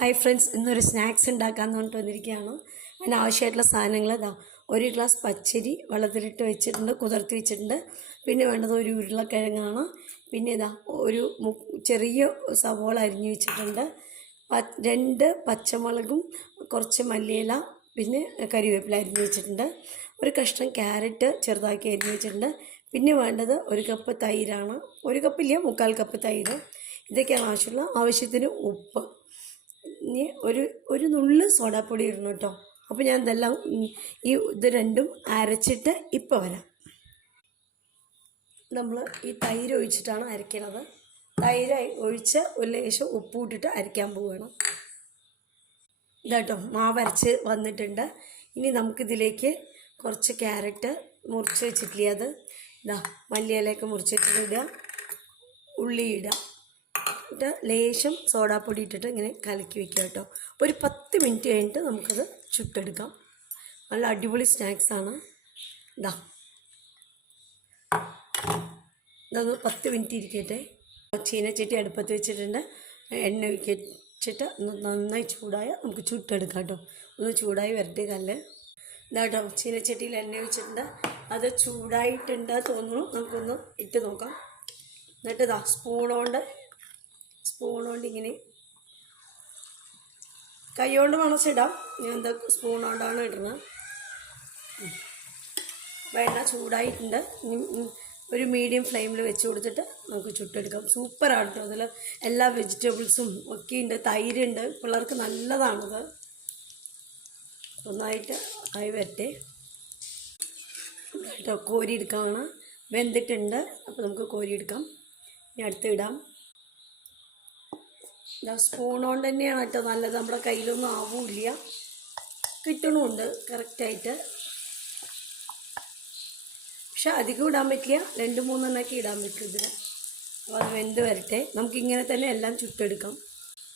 Hi friends, ഇന്നൊരു snacks ഉണ്ടാക്കാമെന്ന് പറഞ്ഞിട്ട് വന്നിരിക്കുകയാണ്. അതിനാവശ്യമായിട്ടുള്ള സാധനങ്ങൾ ഇതാ: ഒരു ഗ്ലാസ് പച്ചരി വെള്ളത്തിലിട്ട് വെച്ചിട്ടുണ്ട്, കുതിർത്തി വെച്ചിട്ടുണ്ട്. പിന്നെ വേണ്ടത് ഒരു ഉരുളക്കിഴങ്ങാണ്. പിന്നെ ഇതാ ഒരു ചെറിയ സവോള അരിഞ്ഞു വെച്ചിട്ടുണ്ട്. 2 പച്ചമുളകും കുറച്ച് മല്ലിയില പിന്നെ കരിവേപ്പില അരിഞ്ഞു വെച്ചിട്ടുണ്ട്. ഒരു കഷ്ണം ക്യാരറ്റ് ചെറുതാക്കി അരിഞ്ഞു വെച്ചിട്ടുണ്ട്. പിന്നെ വേണ്ടത് 1 കപ്പ് തൈരാണ്. 1 കപ്പില്ല, 1/4 കപ്പ് തൈര്. ഇതൊക്കെയാണ് ആവശ്യത്തിന് ഉപ്പ്. ഇനി ഒരു നുള്ള് സോഡാപ്പൊടി ഇടണം കേട്ടോ. അപ്പോൾ ഞാൻ ഇതെല്ലാം ഇത് രണ്ടും അരച്ചിട്ട് ഇപ്പോൾ വരാം. നമ്മൾ ഈ തൈര് ഒഴിച്ചിട്ടാണ് അരയ്ക്കുന്നത്. തൈര് ഒഴിച്ച് ഒരു ലേശം ഉപ്പ് ഇട്ടിട്ട് അരയ്ക്കാൻ പോവുകയാണ്. ഇതാട്ടോ മാവ് അരച്ച് വന്നിട്ടുണ്ട്. ഇനി നമുക്കിതിലേക്ക് കുറച്ച് ക്യാരറ്റ് മുറിച്ച് വെച്ചിട്ടില്ല, അത് ഇതാ മല്ലിയിലയൊക്കെ മുറിച്ചിട്ടിടുക, ഉള്ളി ഇടുക, ലേശം സോഡാപ്പൊടി ഇട്ടിട്ട് ഇങ്ങനെ കലക്കി വയ്ക്കുക കേട്ടോ. ഒരു 10 മിനിറ്റ് കഴിഞ്ഞിട്ട് നമുക്കത് ചുട്ടെടുക്കാം. നല്ല അടിപൊളി സ്നാക്സാണ്. ഇതൊന്ന് 10 മിനിറ്റ് ഇരിക്കട്ടെ. ചീനച്ചട്ടി അടുപ്പത്ത് വെച്ചിട്ടുണ്ട്. എണ്ണ വെച്ചിട്ട് നന്നായി ചൂടായാൽ നമുക്ക് ചുട്ടെടുക്കാം കേട്ടോ. ഒന്ന് ചൂടായി വരട്ടെ കല്ല്. ഇതാട്ടോ ചീനച്ചട്ടിയിൽ എണ്ണ വെച്ചിട്ടുണ്ട്. അത് ചൂടായിട്ടുണ്ട് തോന്നുന്നു. നമുക്കൊന്ന് ഇട്ട് നോക്കാം. എന്നിട്ട് ഇതാ സ്പൂൺ കൊണ്ട് ഇങ്ങനെ കൈ കൊണ്ട് മണച്ചിടാം. ഞാൻ എന്താ സ്പൂൺ കൊണ്ടാണ് ഇടുന്നത്. അപ്പോൾ എണ്ണ ചൂടായിട്ടുണ്ട്. ഒരു മീഡിയം ഫ്ലെയിമിൽ വെച്ച് കൊടുത്തിട്ട് നമുക്ക് ചുട്ടെടുക്കാം. സൂപ്പറാണ് കേട്ടോ. അതിൽ എല്ലാ വെജിറ്റബിൾസും ഒക്കെ ഉണ്ട്, തൈരുണ്ട്. പിള്ളേർക്ക് നല്ലതാണത്. ഒന്നായിട്ട് ആയി വരട്ടെ കേട്ടോ. കോരിയെടുക്കാണ്. വെന്തിട്ടുണ്ട്. അപ്പോൾ നമുക്ക് കോരിയെടുക്കാം. ഇനി അടുത്ത് ഇടാം. സ്പൂൺ കൊണ്ട് തന്നെയാണ് കേട്ടോ നല്ലത്. നമ്മുടെ കയ്യിലൊന്നും ആവില്ല, കിട്ടണമുണ്ട് കറക്റ്റായിട്ട്. പക്ഷെ അധികം ഇടാൻ പറ്റില്ല, 2-3 എണ്ണമൊക്കെ ഇടാൻ പറ്റും ഇതിൽ. അപ്പോൾ അത് വെന്ത് വരട്ടെ. നമുക്കിങ്ങനെ തന്നെ എല്ലാം ചുട്ടെടുക്കാം.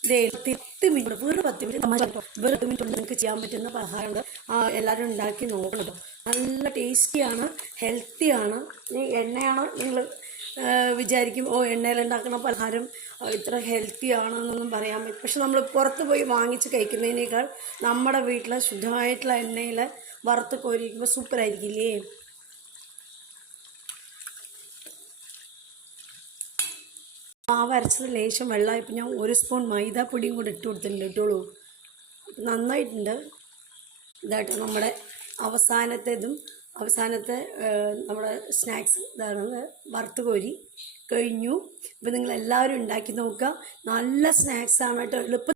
ഇത് 10 മിനിറ്റ്, വേറെ 10 മിനിറ്റ് വേറെ 10 മിനിറ്റ് നിങ്ങൾക്ക് ചെയ്യാൻ പറ്റുന്ന പലഹാരമുണ്ട്. എല്ലാവരും ഉണ്ടാക്കി നോക്കണം കേട്ടോ. നല്ല ടേസ്റ്റിയാണ്, ഹെൽത്തിയാണ്. ഈ എണ്ണയാണ് നിങ്ങൾ വിചാരിക്കും, എണ്ണയിലുണ്ടാക്കുന്ന പലഹാരം ഇത്ര ഹെൽത്തി ആണെന്നൊന്നും പറയാൻ പറ്റും. പക്ഷെ നമ്മൾ പുറത്ത് പോയി വാങ്ങിച്ച് കഴിക്കുന്നതിനേക്കാൾ നമ്മുടെ വീട്ടിലെ ശുദ്ധമായിട്ടുള്ള എണ്ണയിൽ വറുത്ത് കോരിക്കുമ്പോൾ സൂപ്പറായിരിക്കില്ലേ. മാവ് അരച്ചത് ലേശം വെള്ളമായപ്പോൾ ഞാൻ 1 സ്പൂൺ മൈദാപ്പൊടിയും കൂടെ ഇട്ട് കൊടുത്തിട്ടുണ്ട്. ഇട്ടോളൂ, നന്നായിട്ടുണ്ട്. ഇതായിട്ട് നമ്മുടെ അവസാനത്തെ നമ്മുടെ സ്നാക്സ് ഇതാണ്. വറുത്ത് കോരി കഴിഞ്ഞു. അപ്പോൾ നിങ്ങളെല്ലാവരും ഉണ്ടാക്കി നോക്കുക. നല്ല സ്നാക്സാണ് കേട്ടോ. എളുപ്പം